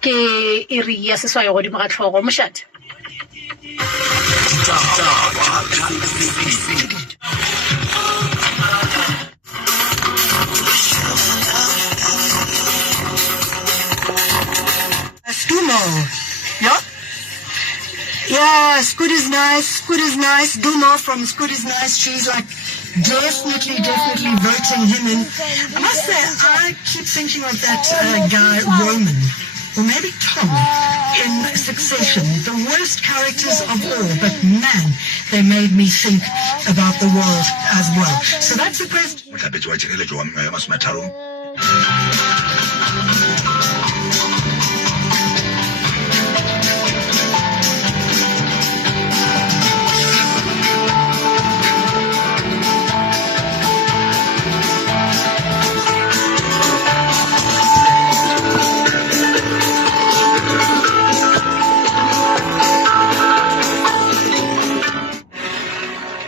ke iri ya seswai godimo ga tlhogo mošate. Stumo, yeah? Yeah, Squid is nice. Dumo from Squid is nice. She's like definitely voting him in. I must say, I keep thinking of that guy, Roman, or maybe Tom, in Succession. The worst characters of all, but man, they made me think about the world as well. So that's the question.